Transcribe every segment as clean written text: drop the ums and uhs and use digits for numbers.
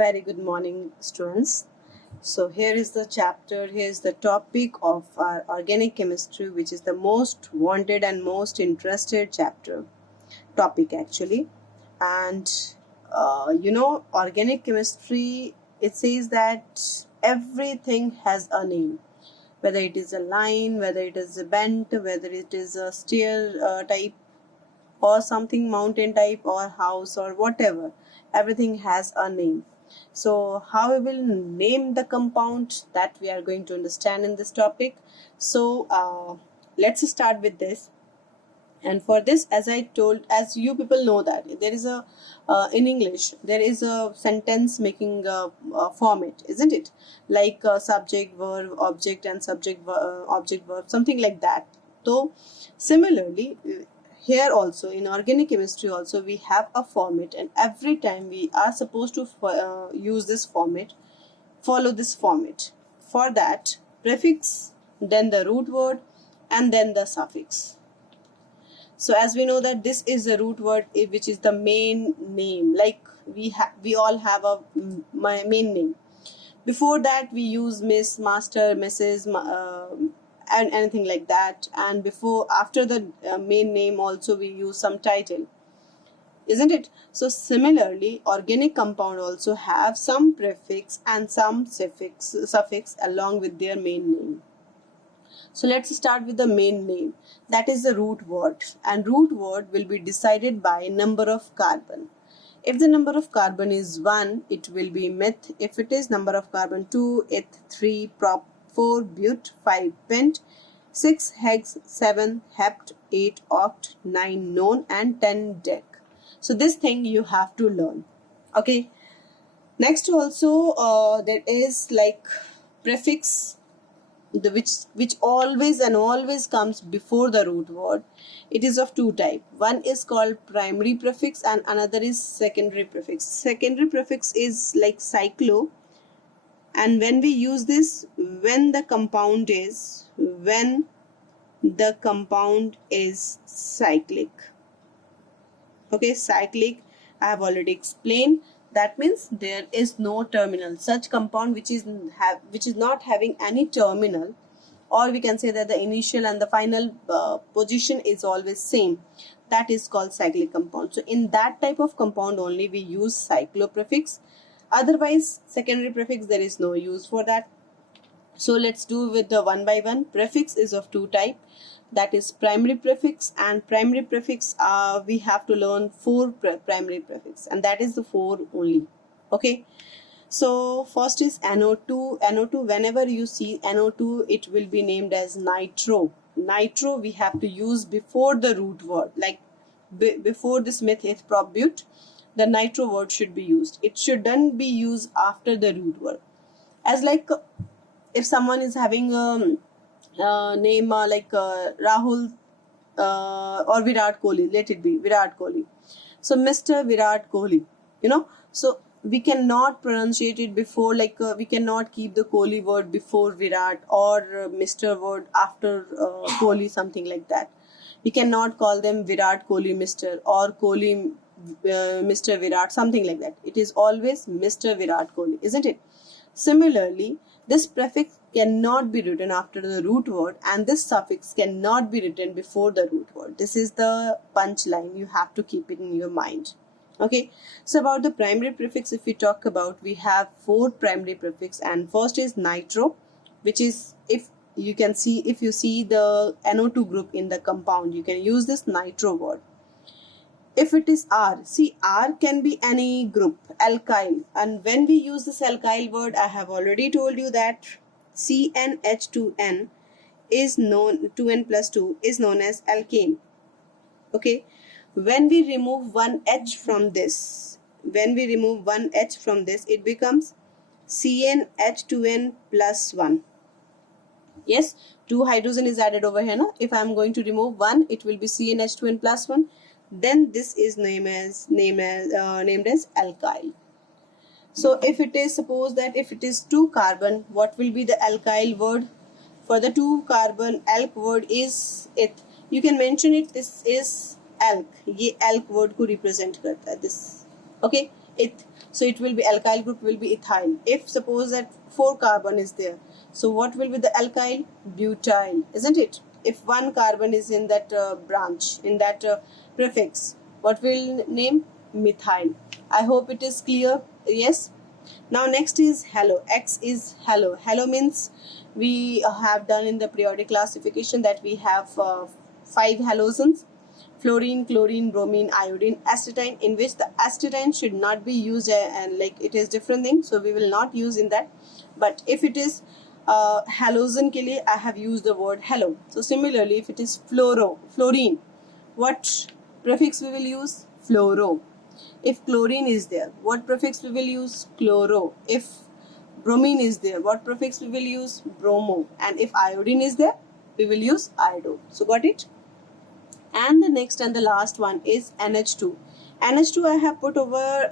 Very good morning, students. So here is the chapter, here is the topic of our organic chemistry, which is the most wanted and most interested topic actually. And organic chemistry, it says that everything has a name, whether it is a line, whether it is a bent, whether it is a stair type or something mountain type or house or whatever, everything has a name. So how we will name the compound, that we are going to understand in this topic. So let's start with this. And for this, as you people know, that there is a in English there is a sentence making format, isn't it? Like subject verb object and object verb, something like that. So similarly, here also in organic chemistry also we have a format, and every time we are supposed to use this format, follow this format. For that, prefix, then the root word, and then the suffix. So as we know that this is the root word, which is the main name. Like we all have a main name. Before that we use Miss, Master, Mrs, and anything like that. And after the main name also we use some title, isn't it? So similarly, organic compound also have some prefix and some suffix along with their main name. So let's start with the main name, that is the root word, and root word will be decided by number of carbon. If the number of carbon is 1, it will be meth. If it is number of carbon 2, eth, 3, prop, 4, but, 5, pent, 6, hex, 7, hept, 8, oct, 9, non, and 10, dec. So this thing you have to learn. Okay. Next also there is like prefix, which always comes before the root word. It is of two types. One is called primary prefix and another is secondary prefix. Secondary prefix is like cyclo, and when we use this when the compound is cyclic. Okay, cyclic, I have already explained. That means there is no terminal. Such compound which is not having any terminal, or we can say that the initial and the final position is always same, that is called cyclic compound. So in that type of compound only we use cyclo prefix. Otherwise, secondary prefix, there is no use for that. So let's do with the one by one. Prefix is of two type, that is primary prefix and primary prefix. We have to learn 4 primary prefix, and that is the 4 only. Okay, so first is NO2. NO2, whenever you see NO2, it will be named as nitro. Nitro we have to use before the root word, like before this meth, eth, prop, but, the nitro word should be used. It shouldn't be used after the root word. As like if someone is having a name like Rahul or Virat Kohli, let it be Virat Kohli. So Mr. Virat Kohli, so we cannot pronunciate it before, like we cannot keep the Kohli word before Virat, or Mr. word after Kohli, something like that. We cannot call them Virat Kohli Mr. or Kohli Mr. Virat, something like that. It is always Mr. Virat Kohli, isn't it? Similarly, this prefix cannot be written after the root word, and this suffix cannot be written before the root word. This is the punchline. You have to keep it in your mind. Okay, so about the primary prefix, if we talk about, we have 4 primary prefix, and first is nitro, which is, if you see the NO2 group in the compound, you can use this nitro word. If it is R, see, R can be any group, alkyl, and when we use this alkyl word, I have already told you that CnH2n is known, 2n plus 2 is known as alkane. Okay, when we remove one H from this, it becomes CnH2n plus 1. Yes, 2 hydrogen is added over here. No? If I am going to remove 1, it will be CnH2n plus 1. Then this is named as alkyl. So if it is, suppose that if it is 2 carbon, what will be the alkyl word? For the 2 carbon, alk word is eth. You can mention it, this is alk. ये alk word को represent करता है, this. Okay, eth. So it will be alkyl group will be ethyl. If suppose that 4 carbon is there, so what will be the alkyl? Butyl, isn't it? If 1 carbon is in that branch, in that prefix, what will name? Methyl. I hope it is clear. Yes. Now next is halo. X is halo. Halo means we have done in the periodic classification that we have 5 halogens: fluorine, chlorine, bromine, iodine, astatine, in which the astatine should not be used and like it is different thing, so we will not use in that. But if it is halogen ke liye, I have used the word halo. So similarly, if it is fluorine, what prefix we will use? Fluoro. If chlorine is there, what prefix we will use? Chloro. If bromine is there, what prefix we will use? Bromo. And if iodine is there, we will use iodo. So got it? And the next and the last one is NH2. NH2 I have put over,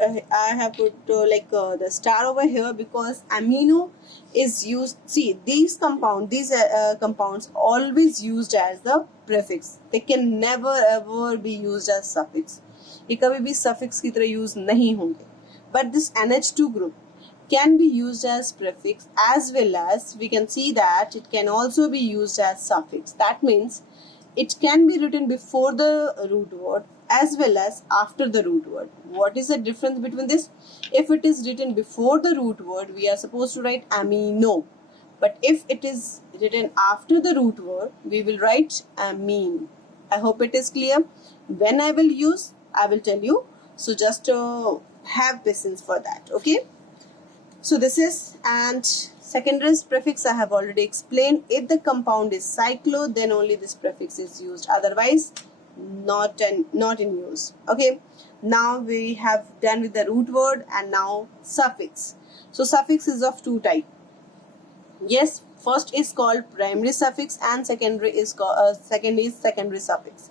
the star over here because amino is used. See, these compounds always used as the prefix. They can never ever be used as suffix. ये कभी भी suffix की तरह use नहीं होंगे. But this NH2 group can be used as prefix, as well as we can see that it can also be used as suffix. That means it can be written before the root word as well as after the root word. What is the difference between this? If it is written before the root word, we are supposed to write amino. But if it is written after the root word, we will write amine. I hope it is clear. When I will use, I will tell you. So just have patience for that. Okay. So this is, and secondary prefix I have already explained. If the compound is cyclo, then only this prefix is used. Otherwise, not in use. Okay. Now we have done with the root word and now suffix. So suffix is of 2 types. Yes, first is called primary suffix and secondary is secondary suffix.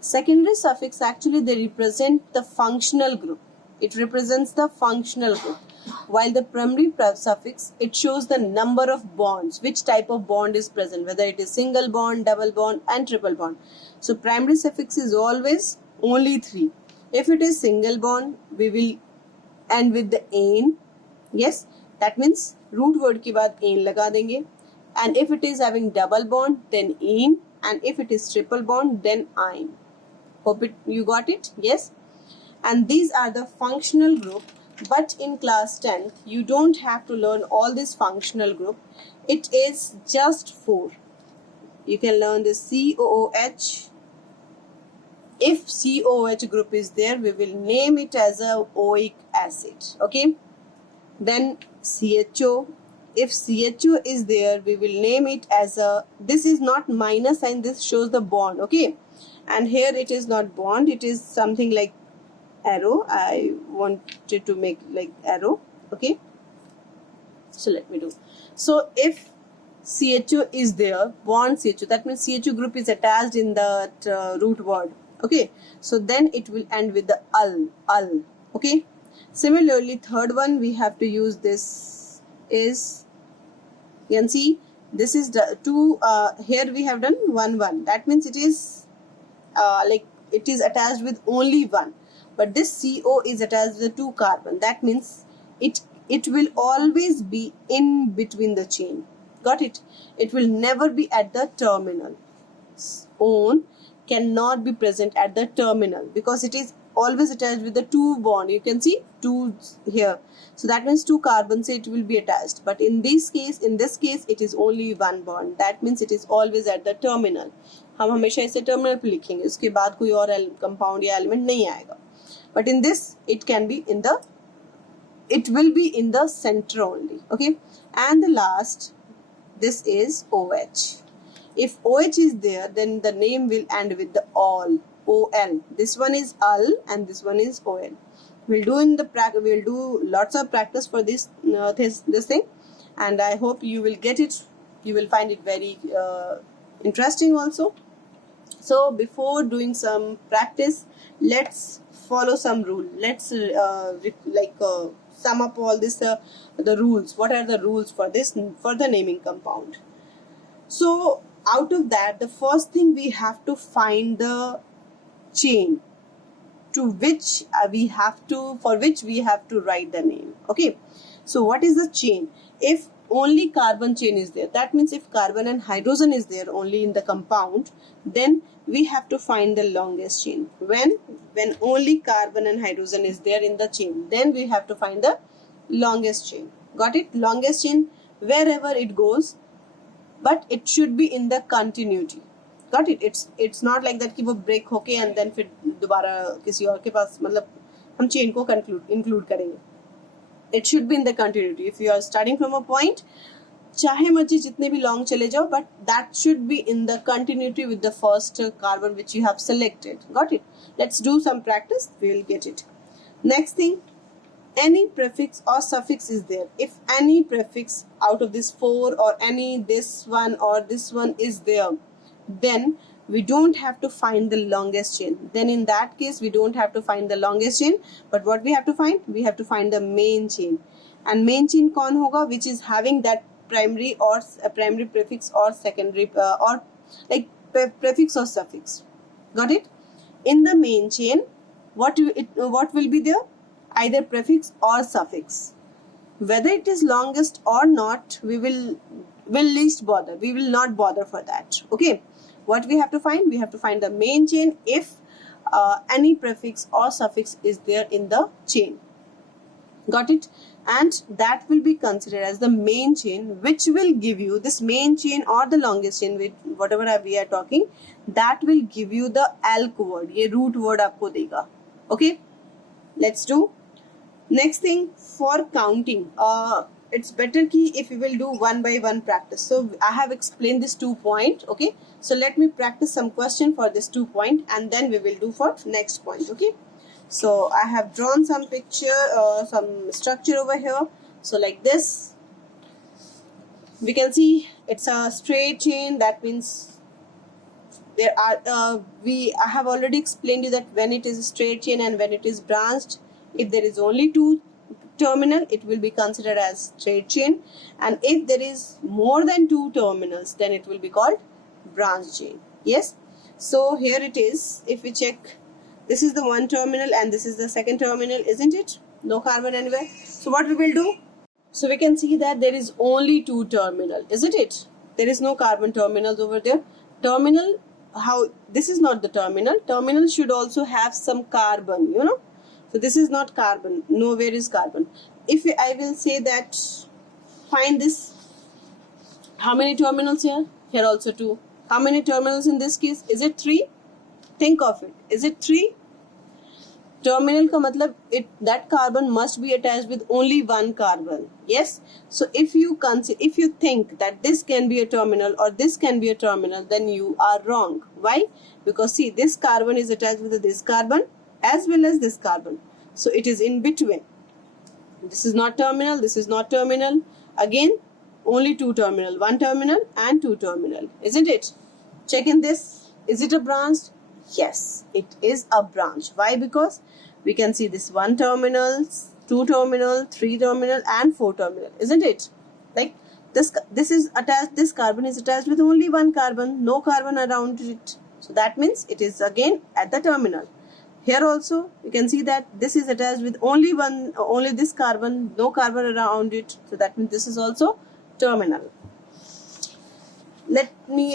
Secondary suffix actually they represent the functional group. It represents the functional group. While the primary suffix, it shows the number of bonds, which type of bond is present, whether it is single bond, double bond and triple bond. So primary suffix is always only 3. If it is single bond, we will end with the "ane." Yes, that means root word के बाद "ane" लगा देंगे. And if it is having double bond, then "ene." And if it is triple bond, then "ine." Hope you got it? Yes. And these are the functional group. But in class 10, you don't have to learn all this functional group. It is just 4. You can learn the COOH. If COOH group is there, we will name it as a oic acid. Okay. Then CHO. If CHO is there, we will name it as a, this is not minus sign, this shows the bond. Okay. And here it is not bond, it is something like arrow. I wanted to make like arrow. Okay. So let me do. So if CHO is there, bond CHO, that means CHO group is attached in that root word. Okay. So then it will end with the ul. Okay. Similarly, third one we have to use this is, you can see this is the 2, here we have done 1. That means it is it is attached with only 1. But this CO is attached with 2 carbon. That means it will always be in between the chain. Got it? It will never be at the terminal. On cannot be present at the terminal because it is always attached with the 2 bond. You can see 2 here. So that means 2 carbons, it will be attached. But in this case, it is only 1 bond. That means it is always at the terminal. हम हमेशा इसे terminal पे लिखेंगे, उसके बाद कोई और compound या एलिमेंट नहीं आएगा. But in this, it will be in the center only. Okay. And the last, this is OH. If OH is there, then the name will end with the OL. This one is UL and this one is OL. We'll do lots of practice for this thing, and I hope you will get it. You will find it very interesting also. So before doing some practice, let's follow some rule. Let's sum up all this the rules. What are the rules for the naming compound? So out of that, the first thing we have to find the chain to which for which we have to write the name. Okay, so what is the chain? If only carbon chain is there, that means if carbon and hydrogen is there only in the compound, then we have to find the longest chain. When only carbon and hydrogen is there in the chain, then we have to find the longest chain. Got it? Longest chain wherever it goes, but it should be in the continuity. Got it? It's not like that कि वो break होके and then फिर दोबारा किसी और के पास मतलब हम chain को include करेंगे. It should be in the continuity. If you are starting from a point, चाहे मर्जी जितने भी long चले जाओ, but that should be in the continuity with the first carbon which you have selected. Got it? Let's do some practice. We will get it. Next thing, any prefix or suffix is there. If any prefix out of this 4 or any this one or this one is there, then we don't have to find the longest chain. Then in that case, we don't have to find the longest chain. But what we have to find? We have to find the main chain. And main chain कौन होगा? Which is having that primary or primary prefix or secondary or like prefix or suffix. Got it? In the main chain, what will be there? Either prefix or suffix. Whether it is longest or not, we will least bother. We will not bother for that. Okay. What we have to find? We have to find the main chain if any prefix or suffix is there in the chain. Got it? And that will be considered as the main chain, which will give you this main chain or the longest chain, with whatever we are talking, that will give you the alk word. ये root word आपको देगा. Okay? Let's do. Next thing, for counting, it's better ki if we will do one by one practice. So I have explained this 2 point. Okay, so let me practice some question for this 2 point and then we will do for next point. Okay, so I have drawn some picture, some structure over here. So like this, we can see it's a straight chain. That means there are I have already explained you that when it is a straight chain and when it is branched, if there is only 2 terminal, it will be considered as straight chain, and if there is more than 2 terminals, then it will be called branch chain. Yes, so here it is. If we check, this is the one terminal and this is the second terminal, isn't it? No carbon anywhere. So what we will do? So we can see that there is only 2 terminal, isn't it? There is no carbon terminals over there. Terminal, how this is not the terminal. Terminal should also have some carbon, you know. So this is not carbon. Nowhere is carbon. If I will say that, find this. How many terminals here? Here also 2. How many terminals in this case? Is it 3? Think of it. Is it 3? Terminal ka matlab that carbon must be attached with only 1 carbon. Yes. So if you think that this can be a terminal or this can be a terminal, then you are wrong. Why? Because see, this carbon is attached with this carbon as well as this carbon. So it is in between. This is not terminal, this is not terminal. Again, only 2 terminal, 1 terminal and 2 terminal, isn't it? Check in this. Is it a branch? Yes, it is a branch. Why? Because we can see this 1 terminal, 2 terminal, 3 terminal and 4 terminal, isn't it? Like this is attached, this carbon is attached with only 1 carbon, no carbon around it. So that means it is again at the terminal. Here also you can see that this is attached with only this carbon, no carbon around it. So that means this is also terminal.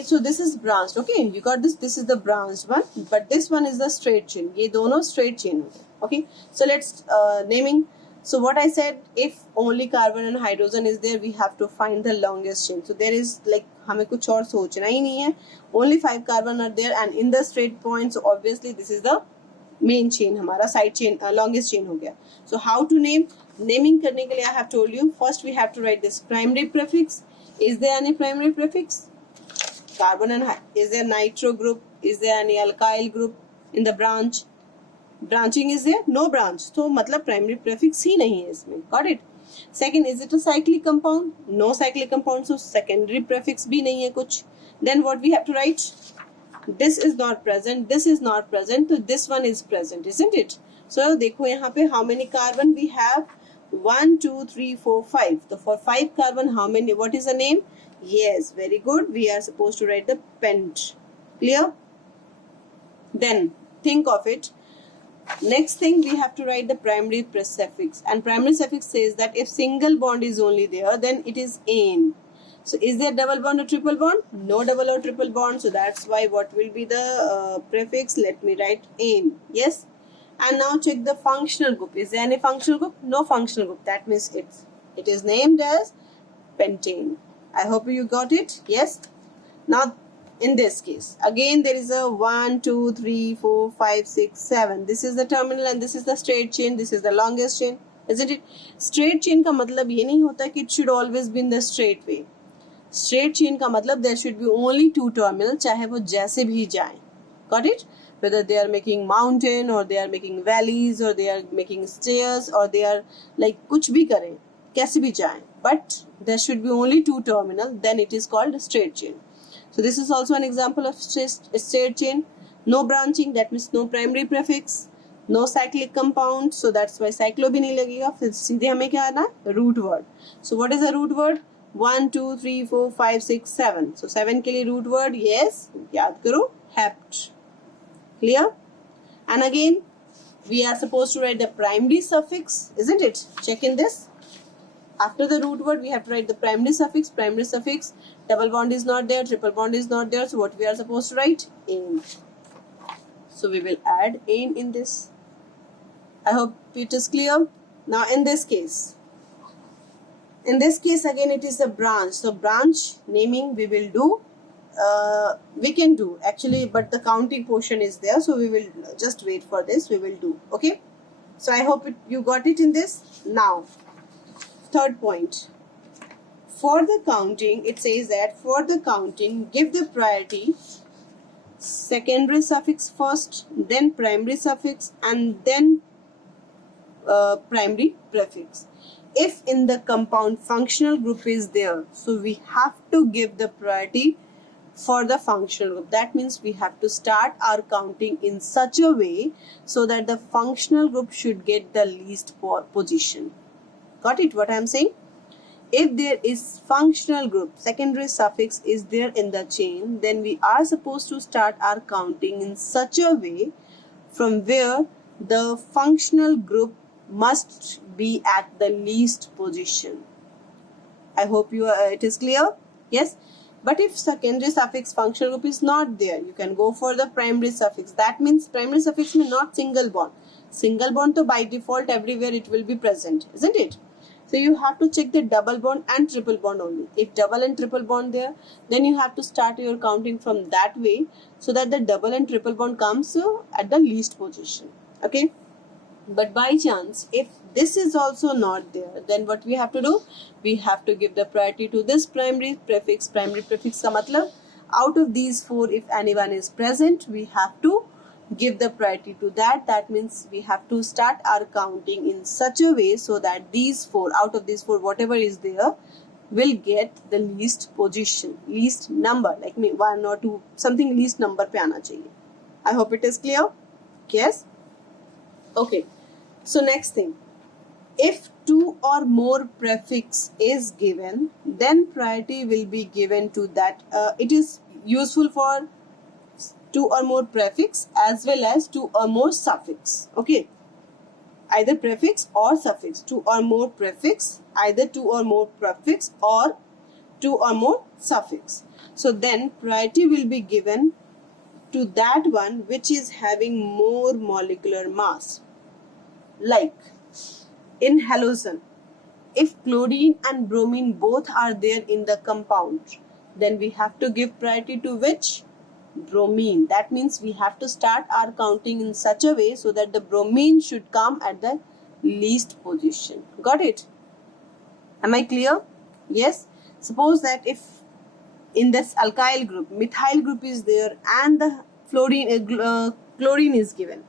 So this is branched. Okay, you got this. This is the branched one, but this one is the straight chain. ये दोनों straight chain. Okay, so let's naming. So what I said, if only carbon and hydrogen is there, we have to find the longest chain. So there is like हमें कुछ और सोचना ही नहीं है. Only 5 carbon are there and in the straight point. So obviously this is the main chain. हमारा side chain, longest chain हो गया. So how to name? Naming करने के लिए I have told you. First we have to write this primary prefix. Is there any primary prefix? Carbon and is there nitro group? Is there any alkyl group in the branch? Branching is there? No branch. So मतलब primary prefix ही नहीं है इसमें. Got it? Second, is it a cyclic compound? No cyclic compound. So secondary prefix भी नहीं है कुछ. Then what we have to write? This is not present. This is not present. So this one is present, isn't it? So देखो यहाँ पे how many carbon we have? 1, 2, 3, 4, 5. So for 5 carbon, how many? What is the name? Yes, very good. We are supposed to write the pent. Clear? Then think of it. Next thing, we have to write the primary suffix, and primary suffix says that if single bond is only there, then it is ane. So is there double bond or triple bond? No double or triple bond, so that's why what will be the prefix? Let me write ane. Yes. And now check the functional group. Is there any functional group? No functional group. That means it is named as pentane. I hope you got it. Yes. Now in this case, again there is a 1, 2, 3, 4, 5, 6, 7. This is the terminal and this is the straight chain. This is the longest chain, isn't it? Straight chain का मतलब ये नहीं होता कि it should always be in the straight way. Straight chain का मतलब there should be only two terminal, चाहे वो जैसे भी जाएं. Got it? Whether they are making mountain or they are making valleys or they are making stairs or they are like कुछ भी करें, कैसे भी जाएं, but there should be only two terminal, then it is called a straight chain. So this is also an example of straight chain. No branching, that means no primary prefix, no cyclic compound, so that's why cyclo भी नहीं लगेगा. फिर सीधे हमें क्या आना है? Root word. So what is a root word? 1, 2, 3, 4, 5, 6, 7. So 7 के लिए root word, yes, याद करो, hept. Clear? And again, we are supposed to write the primary suffix, isn't it? Check in this. After the root word, we have to write the primary suffix. Primary suffix, double bond is not there, triple bond is not there. So what we are supposed to write? Ane. So we will add ane in this. I hope it is clear. Now in this case again it is a branch. So branch naming we will do. We can do actually, but the counting portion is there. So we will just wait for this. We will do. Okay. So I hope you got it in this. Now, third point. For the counting, it says that for the counting, give the priority secondary suffix first, then primary suffix, and then primary prefix. If in the compound functional group is there, so we have to give the priority for the functional group. That means we have to start our counting in such a way so that the functional group should get the least position. Got it what I am saying? If there is functional group, secondary suffix is there in the chain, then we are supposed to start our counting in such a way from where the functional group must be at the least position. I hope it is clear. Yes. But if secondary suffix functional group is not there, you can go for the primary suffix. That means primary suffix means not single bond. Single bond, so by default everywhere it will be present, isn't it? So you have to check the double bond and triple bond only. If double and triple bond there, then you have to start your counting from that way so that the double and triple bond comes at the least position. Okay. But by chance, if this is also not there, then what we have to do? We have to give the priority to this primary prefix. Primary prefix ka matlab, out of these four, if anyone is present, we have to give the priority to that. That means we have to start our counting in such a way so that these four, out of these four, whatever is there, will get the least position, least number, like 1 or 2, something least number pe aana chahiye. I hope it is clear. Yes. Okay. So next thing, if two or more prefix is given, then priority will be given to that. It is useful for two or more prefix as well as two or more suffix. Okay. Either prefix or suffix. Two or more prefix, either two or more prefix or two or more suffix. So then priority will be given to that one which is having more molecular mass. Like in halogen, if chlorine and bromine both are there in the compound, then we have to give priority to which? Bromine. That means we have to start our counting in such a way so that the bromine should come at the least position. Got it? Am I clear? Yes. Suppose that if in this alkyl group, methyl group is there and the chlorine is given.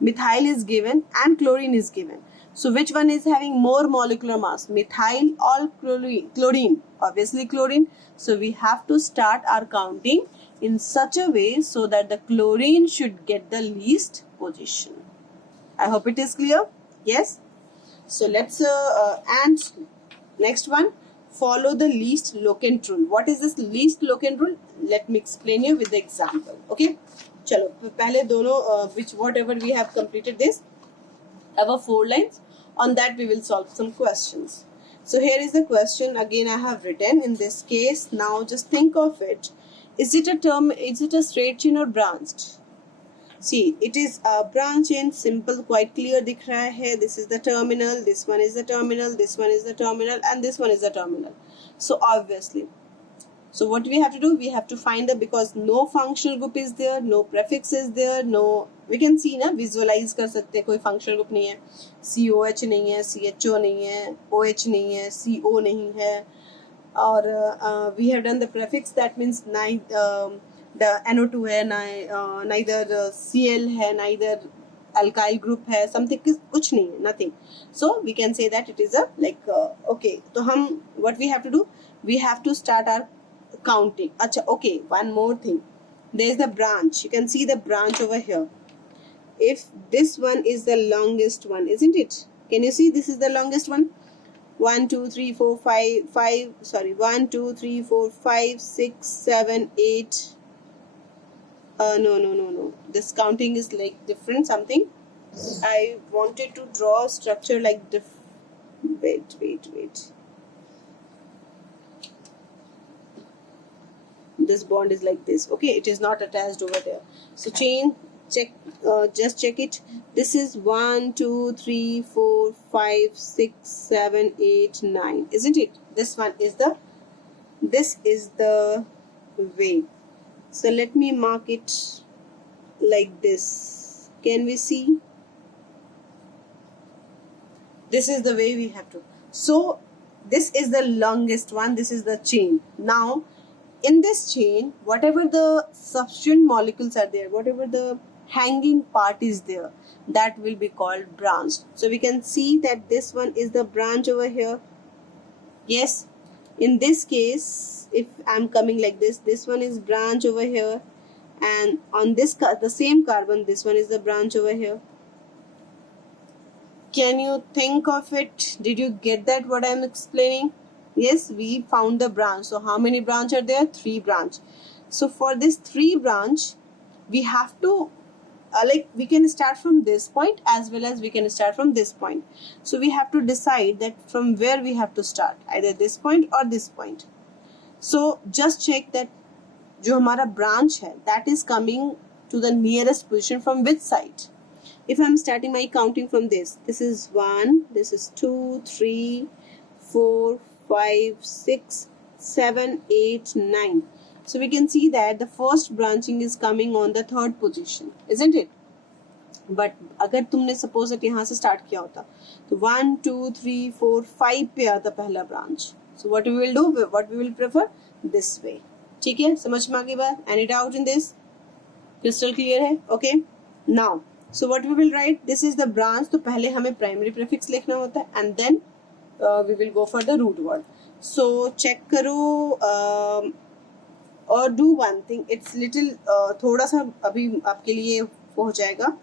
Methyl is given and chlorine is given. So which one is having more molecular mass? Methyl or chlorine? Obviously chlorine. So we have to start our counting in such a way so that the chlorine should get the least position. I hope it is clear. Yes. So let's and next one, follow the least locant rule. What is this least locant rule? Let me explain you with the example. Okay. चलो पहले दोनों which whatever we have completed this our 4 lines, on that we will solve some questions. So here is the question again I have written in this case. Now just think of it. Is it a term, is it a straight chain or branched? See, it is a branch chain, simple, quite clear dikh raha hai. This is the terminal, this one is the terminal, this one is the terminal, and this one is the terminal. So obviously, so what we have to do, we have to find the, because no functional group is there, no prefix is there, no, we can see na, visualize कर सकते हैं, कोई functional group नहीं है, COH नहीं है, CHO नहीं है, OH नहीं है, CO नहीं है, और we have done the prefix, that means the NO2 है, neither Cl है, neither alkyl group है, something कुछ नहीं है, nothing. So we can say that it is a like okay. तो हम what we have to do, we have to start our counting. Acha, okay, one more thing. There is the branch. You can see the branch over here. If this one is the longest one, isn't it? Can you see this is the longest one? 1 2 3 4 5 sorry 1 2 3 4 5 6 7 8 no, this counting is like different something. I wanted to draw a structure like wait, this bond is like this. Okay, it is not attached over there. So chain, check, just check it. This is 1 2 3 4 5 6 7 8 9, isn't it? This one is the, this is the way. So let me mark it like this. Can we see? This is the way we have to. So this is the longest one, this is the chain. Now in this chain, whatever the substituent molecules are there, whatever the hanging part is there, that will be called branched. So we can see that this one is the branch over here. Yes, in this case, if I'm coming like this one is branch over here, and on this the same carbon, this one is the branch over here. Can you think of it? Did you get that what I'm explaining? Yes, we found the branch. So how many branch are there? 3 branch. So for this 3 branch, we have to like we can start from this point as well as we can start from this point. So we have to decide that from where we have to start, either this point or this point. So just check that जो हमारा branch है, that is coming to the nearest position from which side. If I'm starting my counting from this is 1, this is 2, 3, 4, 5, 6, 7, 8, 9. So we can see that the first branching is coming on the 3rd position, isn't it? But अगर तुमने suppose that यहाँ से start किया होता, तो 1, 2, 3, 4, 5 पे आता पहला branch. So what we will do, what we will prefer, this way. ठीक है, समझ में आ गई बात? Any doubt in this? Crystal clear है? Okay. Now, so what we will write? This is the branch. तो पहले हमें primary prefix लिखना होता है, and then we will go for the root word. So check करो और do one thing. It's little थोड़ा सा अभी आपके लिए हो जाएगा.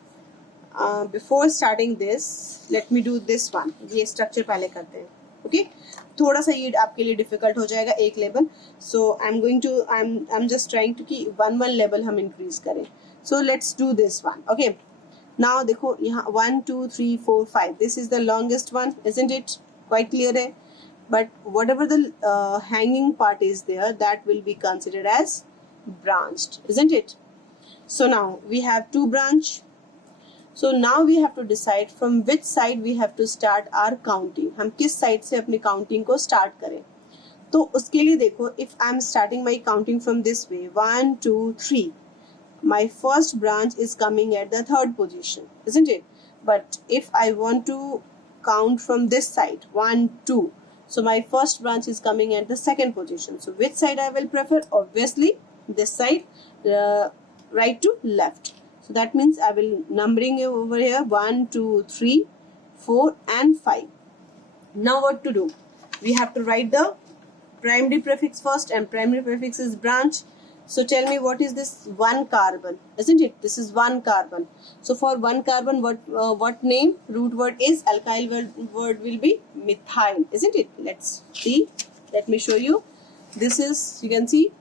Before starting this, let me do this one. ये structure पहले करते हैं. Okay? थोड़ा सा ये आपके लिए difficult हो जाएगा एक level. So I'm just trying to कि one level हम increase करें. So let's do this one. Okay. Now देखो यहाँ 1 2 3 4 5. This is the longest one, isn't it? Quite clear है. But whatever the hanging part is there, that will be considered as branched, isn't it? So now we have 2 branch. So now we have to decide from which side we have to start our counting. हम किस side से अपनी counting को start करें? तो उसके लिए देखो, if I'm starting my counting from this way, 1 2 3, my first branch is coming at the 3rd position, isn't it? But if I want to count from this side, 1 2, so my first branch is coming at the 2nd position. So which side I will prefer? Obviously this side, right to left. So that means I will numbering over here 1 2 3 4 and 5. Now what to do? We have to write the primary prefix first, and primary prefix is branch. So tell me, what is this 1 carbon, isn't it? This is 1 carbon. So for 1 carbon, what name? Root word is, alkyl word will be methyl, isn't it? Let's see. Let me show you. This is, you can see,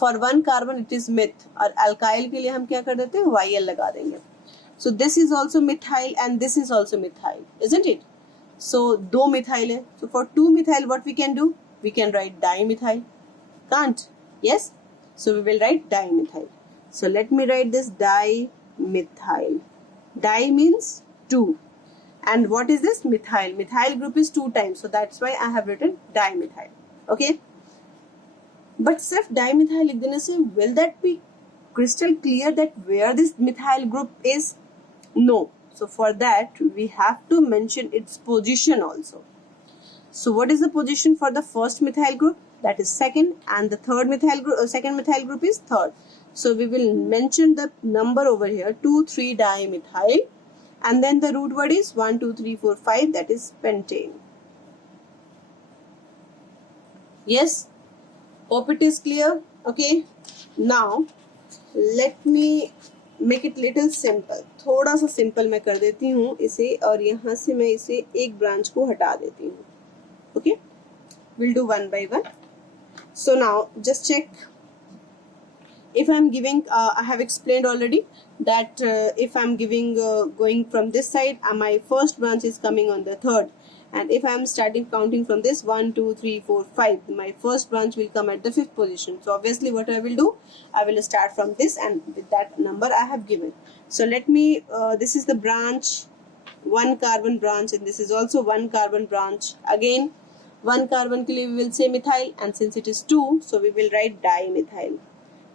for one carbon it is myth, और alkyl के लिए हम क्या कर देते हैं, YL लगा देंगे. So this is also methyl and this is also methyl, isn't it? So दो मिथाइल है. So for two methyl what we can do, we can write dimethyl. Can't? Yes. So we will write dimethyl. So let me write this dimethyl. Di means two. And what is this? Methyl. Methyl group is 2 times. So that's why I have written dimethyl. Okay. But सिर्फ dimethyl लिख देने से will that be crystal clear that where this methyl group is? No. So for that we have to mention its position also. So what is the position for the first methyl group? That is second, and the third methyl group, second methyl group is third. So we will mention the number over here, 2, 3 dimethyl, and then the root word is 1, 2, 3, 4, 5, that is pentane. Yes, hope it is clear. Okay, now let me make it little simple. थोड़ा सा simple मैं कर देती हूँ इसे, और यहाँ से मैं इसे एक branch को हटा देती हूँ. Okay, we'll do one by one. So now just check. If I am giving, I have explained already that if I am giving going from this side, my first branch is coming on the third, and if I am starting counting from this 1, 2, 3, 4, 5, my first branch will come at the 5th position. So obviously what I will do, I will start from this and with that number I have given. So let me, this is the branch, 1 carbon branch, and this is also 1 carbon branch. Again 1 carbon के लिए we will say methyl, and since it is 2, so we will write dimethyl.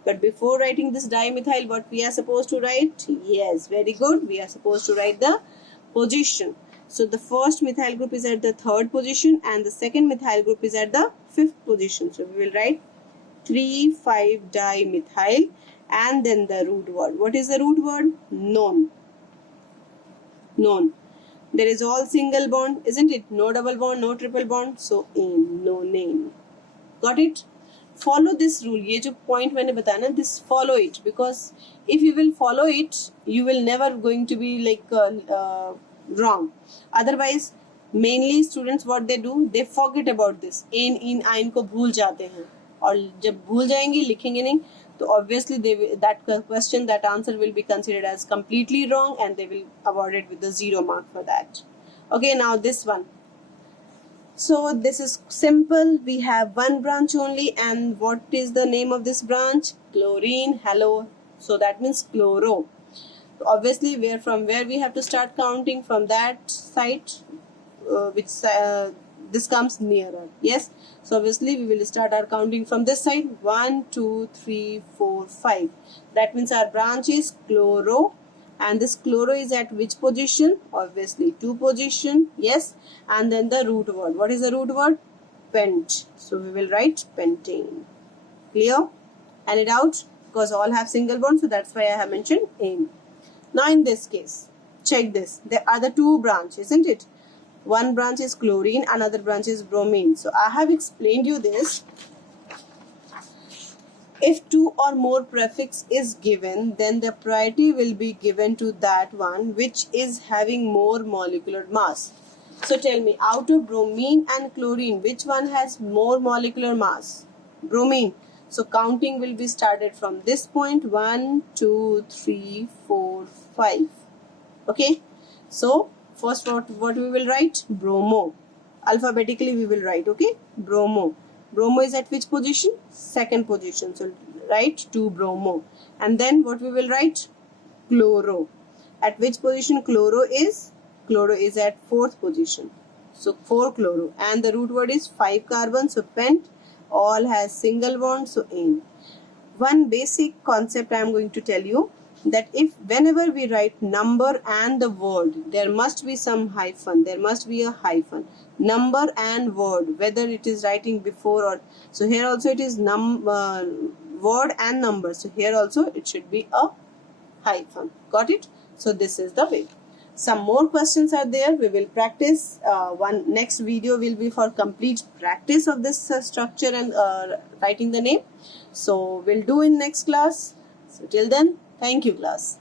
But before writing this dimethyl, what we are supposed to write? Yes, very good. We are supposed to write the position. So the first methyl group is at the 3rd position and the second methyl group is at the 5th position. So we will write 3, 5 dimethyl and then the root word. What is the root word? Non. Non. There is all single bond, isn't it? No double bond, no triple bond. So in, nonane. Got it? Follow this rule. ये जो point मैंने बताया ना, this follow it, because if you will follow it, you will never going to be like wrong. Otherwise, mainly students what they do, they forget about this. in को भूल जाते हैं, और जब भूल जाएंगे लिखेंगे नहीं, तो obviously they will, that question, that answer will be considered as completely wrong, and they will award it with the 0 mark for that. Okay, now this one. So this is simple. We have one branch only, and what is the name of this branch? Chlorine. Hello. So that means chloro. So obviously, from where we have to start counting, from that side, which this comes nearer. Yes. So obviously we will start our counting from this side. 1, 2, 3, 4, 5. That means our branch is chloro. And this chloro is at which position? Obviously 2 position. Yes. And then the root word. What is the root word? Pent. So we will write pentane. Clear? And it out, because all have single bond, so that's why I have mentioned in. Now in this case, check this. There are the 2 branches, isn't it? One branch is chlorine, another branch is bromine. So I have explained you this. If 2 or more prefix is given, then the priority will be given to that one which is having more molecular mass. So tell me, out of bromine and chlorine, which one has more molecular mass? Bromine. So counting will be started from this point. 1, 2, 3, 4, 5. Okay. So first what we will write? Bromo. Alphabetically we will write. Okay. Bromo. Bromo is at which position? 2nd position. So write 2 bromo. And then what we will write? Chloro. At which position chloro is? Chloro is at 4th position. So 4 chloro. And the root word is 5 carbon. So pent. All has single bond. So in. One basic concept I am going to tell you, that if whenever we write number and the word, there must be some hyphen. There must be a hyphen. Number and word, whether it is writing before or, so here also it is word and number. So here also it should be a hyphen. Got it? So this is the way. Some more questions are there. We will practice. One next video will be for complete practice of this structure and writing the name. So we'll do in next class. So till then, thank you class.